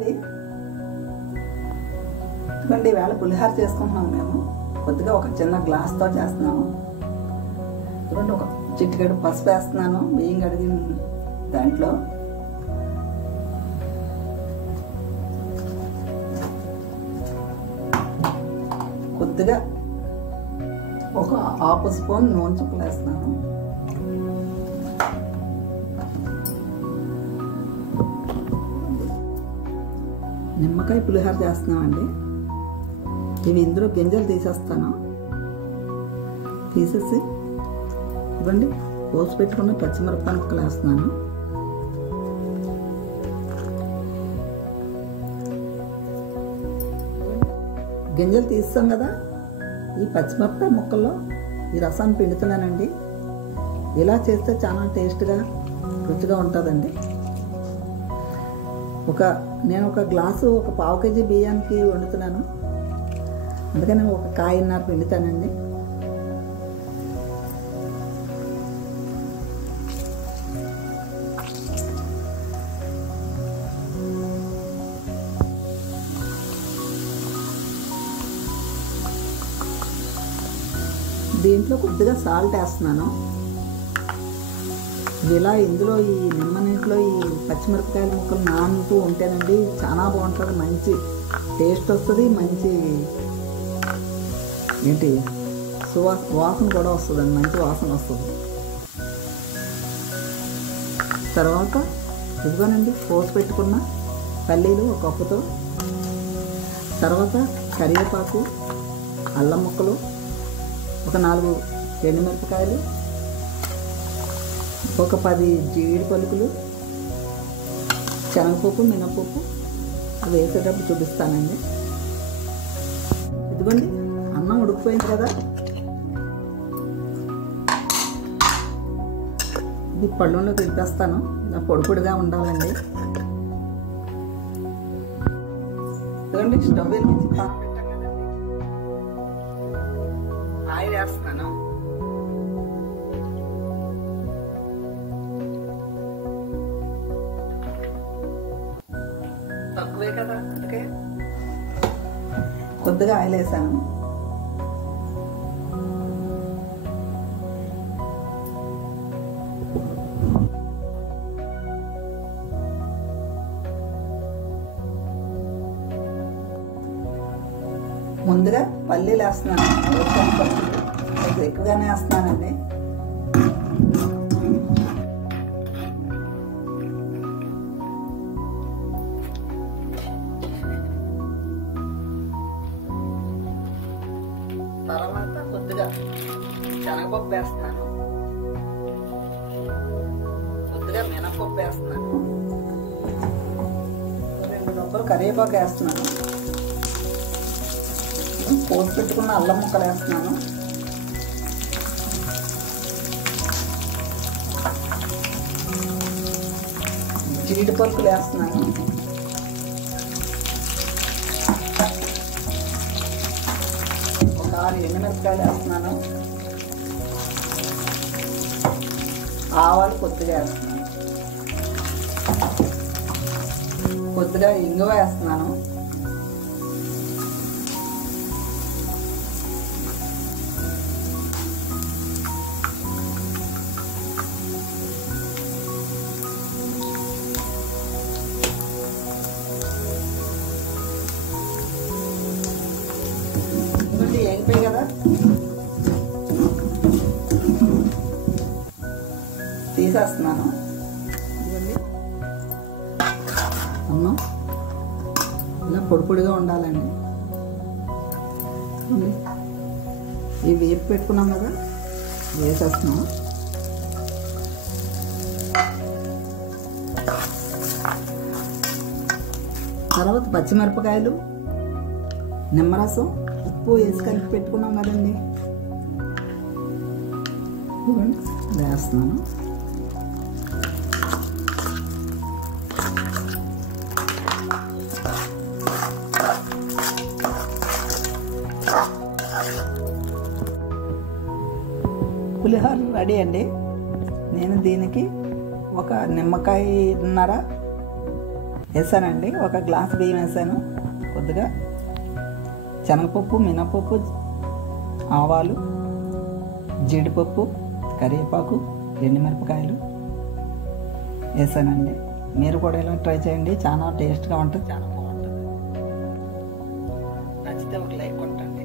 అండి. ఇదిగోండి ఈవేళ పులిహోర చేసుకుంటున్నాము మేము. కొద్దిగా ఒక చిన్న గ్లాస్తో చేస్తున్నాము. ఇదిగోండి ఒక చిటికెడు పసుపు వేస్తున్నాను బియ్యం కడిగిన దాంట్లో. కొద్దిగా ఒక హాఫ్ స్పూన్ నూనె చుక్కలు వేస్తున్నాను. నిమ్మకాయ పులిహోర చేస్తున్నామండి. ఇవి ఇందులో గింజలు తీసేస్తాను. తీసేసి ఇవ్వండి కోసి పెట్టుకున్న పచ్చిమిరపకాయ ముక్కలు వేస్తున్నాను. గింజలు తీస్తాం కదా, ఈ పచ్చిమిరపకాయ ముక్కల్లో ఈ రసాన్ని పిండుతున్నానండి. ఇలా చేస్తే చాలా టేస్ట్గా రుచిగా ఉంటుందండి. నేను ఒక గ్లాసు ఒక పావు కేజీ బియ్యానికి వండుతున్నాను. అందుకని ఒక కాయన్నర పిండుతానండి. దీంట్లో కొద్దిగా సాల్ట్ వేస్తున్నాను. ఇలా ఇందులో ఈ నిమ్మ నీటిలో ఈ పచ్చిమిరపకాయల ముక్కలు నానుతూ ఉంటేనండి చాలా బాగుంటుంది. మంచి టేస్ట్ వస్తుంది. మంచి వాసన కూడా వస్తుందండి. మంచి వాసన వస్తుంది. తర్వాత ఇదిగోనండి కోసి పెట్టుకున్న పల్లీలు ఒక కప్పుతో, తర్వాత కరివేపాకు, అల్లం ముక్కలు, ఒక 4 ఎండుమిరపకాయలు, ఒక 10 జీడి పలుకులు, శనగపప్పు, మినపప్పు అవి వేసేటప్పుడు చూపిస్తానండి. ఇదిగోండి అన్నం ఉడికిపోయింది కదా, ఇది పళ్ళులో తింపేస్తాను. ఇలా పొడి పొడిగా ఉండాలండి. ఇదిగోండి స్టవ్ వెలిగించి పాన్ పెట్టాం కదండి, ఆయిల్ వేస్తాను. తక్కువే కదా అందుకే కొద్దిగా ఆయిల్ వేసాను. ముందుగా పల్లీలు వేస్తున్నాను. కొంచెం ఎక్కువగానే వేస్తున్నానండి. తర్వాత కొద్దిగా శనగపప్పు వేస్తున్నాను. కొద్దిగా మినపప్పు వేస్తున్నాను. 2 డబ్బులు కరివేపాకు వేస్తున్నాను. కోసి పెట్టుకున్న అల్లం ముక్కలు వేస్తున్నాను. జీడి పలుకులు వేస్తున్నాను. ఒక 6 ఎండుమిరపకాయలు వేస్తున్నాను. ఆవాలు కొద్దిగా వేస్తున్నాను. కొద్దిగా ఇంగువ వేస్తున్నాను. ఏంటిపోయి కదా తీసేస్తున్నాను. అన్నం ఇలా పొడి పొడిగా ఉండాలండి. ఇవి వేపు పెట్టుకున్నాం కదా వేసేస్తున్నాం. తర్వాత పచ్చిమిరపకాయలు, నిమ్మరసం, ఉప్పు వేసి కలిపి పెట్టుకున్నాం కదండి, వేస్తున్నాను. పులిహోర రెడీ అండి. నేను దీనికి ఒక నిమ్మకాయన్నర వేసానండి. ఒక గ్లాస్ బియ్యం వేసాను, కొద్దిగా శనగపప్పు, మినపప్పు, ఆవాలు, జీడిపప్పు, కరివేపాకు, ఎండుమిరపకాయలు వేసానండి. మీరు కూడా ఇలా ట్రై చేయండి, చాలా టేస్ట్గా ఉంటుంది, చాలా బాగుంటుంది. నచ్చితే ఒక లైక్ కొట్టండి.